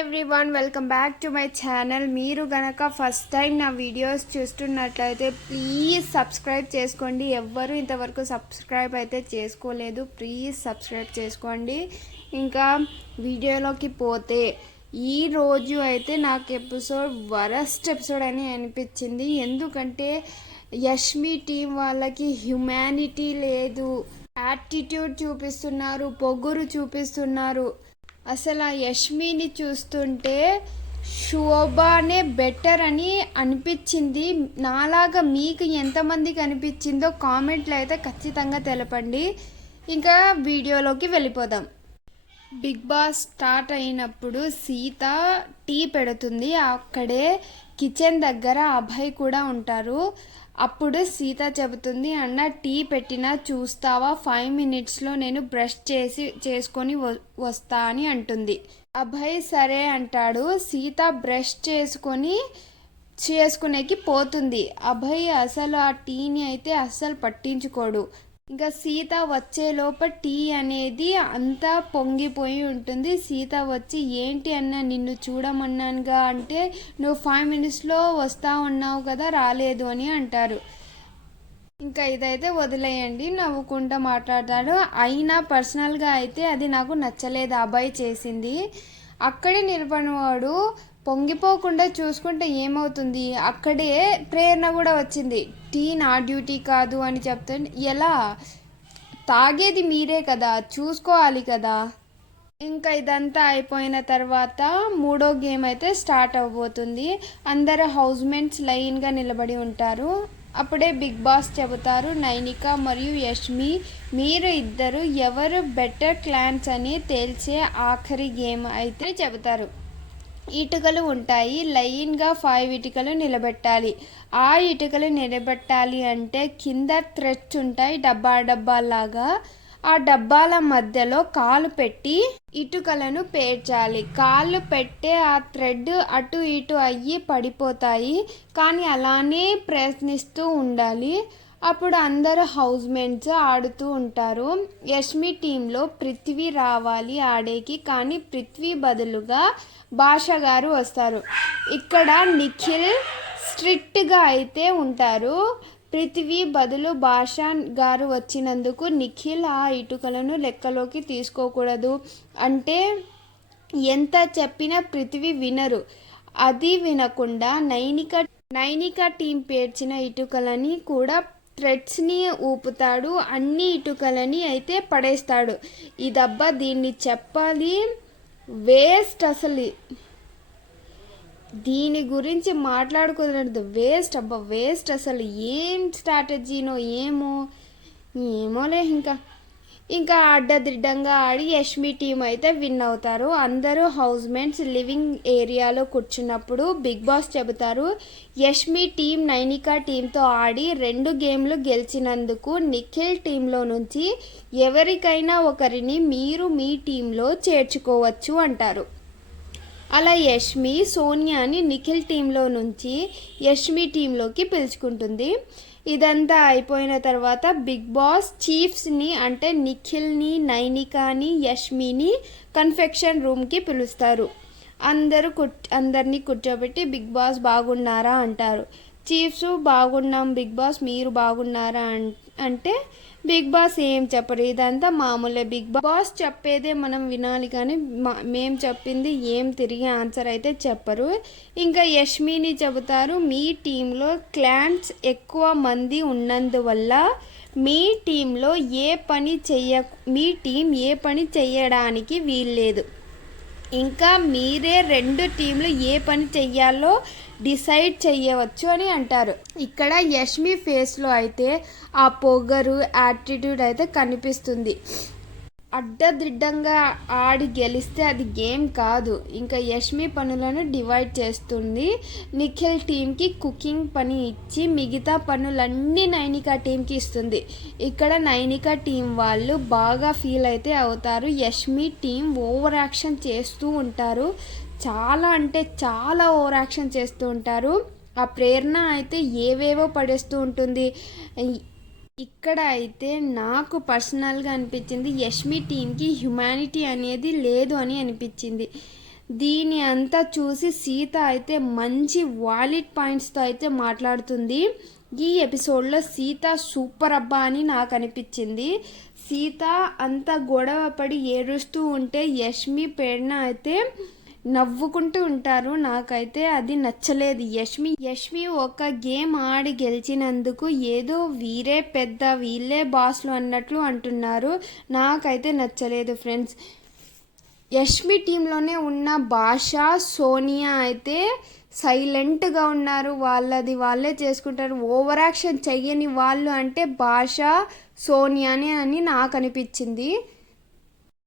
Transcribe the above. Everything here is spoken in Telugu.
Everyone, welcome back to my channel. మీరు గనక ఫస్ట్ టైం నా వీడియోస్ చూస్తున్నట్లయితే ప్లీజ్ సబ్స్క్రైబ్ చేసుకోండి. ఎవ్వరూ ఇంతవరకు సబ్స్క్రైబ్ అయితే చేసుకోలేదు, ప్లీజ్ సబ్స్క్రైబ్ చేసుకోండి. ఇంకా వీడియోలోకి పోతే ఈ రోజు అయితే నాకు ఎపిసోడ్ వరస్ట్ ఎపిసోడ్ అని అనిపించింది. ఎందుకంటే యష్మి టీం వాళ్ళకి హ్యుమానిటీ లేదు, యాటిట్యూడ్ చూపిస్తున్నారు, పొగురు చూపిస్తున్నారు. అసలు ఆ యష్మిని చూస్తుంటే శోభానే బెటర్ అని అనిపించింది. నాలాగా మీకు ఎంతమందికి అనిపించిందో కామెంట్లు అయితే ఖచ్చితంగా తెలపండి. ఇంకా వీడియోలోకి వెళ్ళిపోదాం. బిగ్ బాస్ స్టార్ట్ అయినప్పుడు సీత టీ పెడుతుంది. అక్కడే కిచెన్ దగ్గర అభయ్ కూడా ఉంటారు. అప్పుడు సీత చెబుతుంది, అన్న టీ పెట్టినా చూస్తావా, 5 minutesలో నేను బ్రష్ చేసుకొని వస్తా అని అంటుంది. అభయ్ సరే అంటాడు. సీత బ్రష్ చేసుకునేకి పోతుంది. అభయ్ అసలు ఆ టీని అయితే అస్సలు పట్టించుకోడు. ఇంకా సీత వచ్చేలోప టీ అనేది అంతా పొంగిపోయి ఉంటుంది. సీత వచ్చి ఏంటి అన్న నిన్ను చూడమన్నానుగా అంటే నువ్వు 5 minutesలో వస్తా ఉన్నావు కదా రాలేదు అని అంటారు. ఇంకా ఇదైతే వదిలేయండి, నవ్వుకుంటూ మాట్లాడతాడు. అయినా పర్సనల్గా అయితే అది నాకు నచ్చలేదు అబ్బాయి చేసింది. అక్కడే నిలబడినవాడు పొంగిపోకుండా చూసుకుంటే ఏమవుతుంది. అక్కడే ప్రేరణ కూడా వచ్చింది, టీ నా డ్యూటీ కాదు అని చెప్తాను. ఎలా తాగేది మీరే కదా, చూసుకోవాలి కదా. ఇంకా ఇదంతా అయిపోయిన తర్వాత 3వ గేమ్ అయితే స్టార్ట్ అవబోతుంది. అందరు హౌస్ మేట్స్ లైన్గా నిలబడి ఉంటారు. అప్పుడే బిగ్ బాస్ చెబుతారు, నైనిక మరియు యష్మి మీరు ఇద్దరు ఎవరు బెటర్ క్లాన్స్ అని తేల్చే ఆఖరి గేమ్ అయితే చెబుతారు. ఇటుకలు ఉంటాయి, లైన్గా 5 ఇటుకలు నిలబెట్టాలి. ఆ ఇటుకలు నిలబెట్టాలి అంటే కింద థ్రెడ్స్ ఉంటాయి డబ్బాలాగా. ఆ డబ్బాల మధ్యలో కాలు పెట్టి ఇటుకలను పేర్చాలి. కాళ్ళు పెట్టే ఆ థ్రెడ్ అటు ఇటు అయ్యి పడిపోతాయి, కానీ అలానే ప్రయత్నిస్తూ ఉండాలి. అప్పుడు అందరూ హౌస్ మేట్స్ ఆడుతూ ఉంటారు. యష్మి టీంలో పృథ్వీ రావాలి ఆడేకి, కానీ పృథ్వీ బదులుగా భాష గారు వస్తారు. ఇక్కడ నిఖిల్ స్ట్రిక్ట్గా అయితే ఉంటారు. పృథ్వీ బదులు భాష గారు వచ్చినందుకు నిఖిల్ ఆ ఇటుకలను లెక్కలోకి తీసుకోకూడదు అంటే ఎంత చెప్పినా పృథ్వీ వినరు. అది వినకుండా నైనిక టీం పేర్చిన ఇటుకలని కూడా థ్రెడ్స్ని ఊపుతాడు. అన్ని ఇటుకలని అయితే పడేస్తాడు. ఇదబ్బా దీన్ని చెప్పాలి వేస్ట్. అసలు దీని గురించి మాట్లాడుకోలేదు, వేస్ట్ అబ్బా వేస్ట్. అసలు ఏం స్ట్రాటజీనో ఏమోలే. ఇంకా అడ్డదిడ్డంగా ఆడి యష్మి టీం అయితే విన్ అవుతారు. అందరూ హౌస్ మేట్స్ లివింగ్ ఏరియాలో కూర్చున్నప్పుడు బిగ్ బాస్ చెబుతారు, యష్మి టీం నైనిక టీంతో ఆడి 2 గేమ్లు గెలిచినందుకు నిఖిల్ టీంలో నుంచి ఎవరికైనా ఒకరిని మీరు మీ టీంలో చేర్చుకోవచ్చు అంటారు. అలా యష్మి సోనియాని నిఖిల్ టీంలో నుంచి యష్మి టీంలోకి పిలుచుకుంటుంది. ఇదంతా అయిపోయిన తర్వాత బిగ్ బాస్ చీఫ్స్ని అంటే నిఖిల్ని, నైనికాని, యష్మిని కన్ఫెక్షన్ రూమ్కి పిలుస్తారు. అందరినీ కూర్చోబెట్టి బిగ్ బాస్ బాగున్నారా అంటారు. చీఫ్స్ బాగున్నాం బిగ్ బాస్, మీరు బాగున్నారా అంటే బిగ్ బాస్ ఏం చెప్పరు. ఇదంతా మామూలే, బిగ్ బాస్ చెప్పేదే మనం వినాలి, కానీ మేము చెప్పింది ఏం తిరిగి ఆన్సర్ అయితే చెప్పరు. ఇంకా యష్మిని చెబుతారు, మీ టీంలో క్లాన్స్ ఎక్కువ మంది ఉన్నందువల్ల మీ టీం ఏ పని చేయడానికి వీల్లేదు. ఇంకా మీరే 2 టీంలు ఏ పని చెయ్యాలో డిసైడ్ చెయ్యవచ్చు అని అంటారు. ఇక్కడ యష్మి ఫేస్లో అయితే ఆ పొగరు, యాటిట్యూడ్ అయితే కనిపిస్తుంది. అడ్డదిడ్డంగా ఆడి గెలిస్తే అది గేమ్ కాదు. ఇంకా యష్మి పనులను డివైడ్ చేస్తుంది. నిఖిల్ టీంకి కుకింగ్ పని ఇచ్చి మిగతా పనులన్నీ నైనిక టీంకి ఇస్తుంది. ఇక్కడ నైనిక టీం వాళ్ళు బాగా ఫీల్ అయితే అవుతారు. యష్మి టీం ఓవర్ యాక్షన్ చేస్తూ ఉంటారు, చాలా అంటే చాలా ఓవర్ యాక్షన్ చేస్తూ ఉంటారు. ఆ ప్రేరణ అయితే ఏవేవో పడేస్తూ ఉంటుంది. ఇక్కడ అయితే నాకు పర్సనల్గా అనిపించింది యష్మి టీంకి హ్యుమానిటీ అనేది లేదు అని అనిపించింది. దీని అంతా చూసి సీత అయితే మంచి వాలిడ్ పాయింట్స్తో అయితే మాట్లాడుతుంది. ఈ ఎపిసోడ్లో సీత సూపర్ అబ్బా అని నాకు అనిపించింది. సీత అంత గొడవ పడి ఏడుస్తూ ఉంటే యష్మి ప్రేరణ అయితే నవ్వుకుంటూ ఉంటారు. నాకైతే అది నచ్చలేదు. యష్మి ఒక గేమ్ ఆడి గెలిచినందుకు ఏదో వీరే పెద్ద వీళ్ళే బాస్లు అన్నట్లు అంటున్నారు. నాకైతే నచ్చలేదు ఫ్రెండ్స్. యష్మి టీంలోనే ఉన్న భాష, సోనియా అయితే సైలెంట్గా ఉన్నారు. వాళ్ళది వాళ్ళే చేసుకుంటారు. ఓవర్ యాక్షన్ చెయ్యని వాళ్ళు అంటే భాష, సోనియానే అని నాకు అనిపించింది.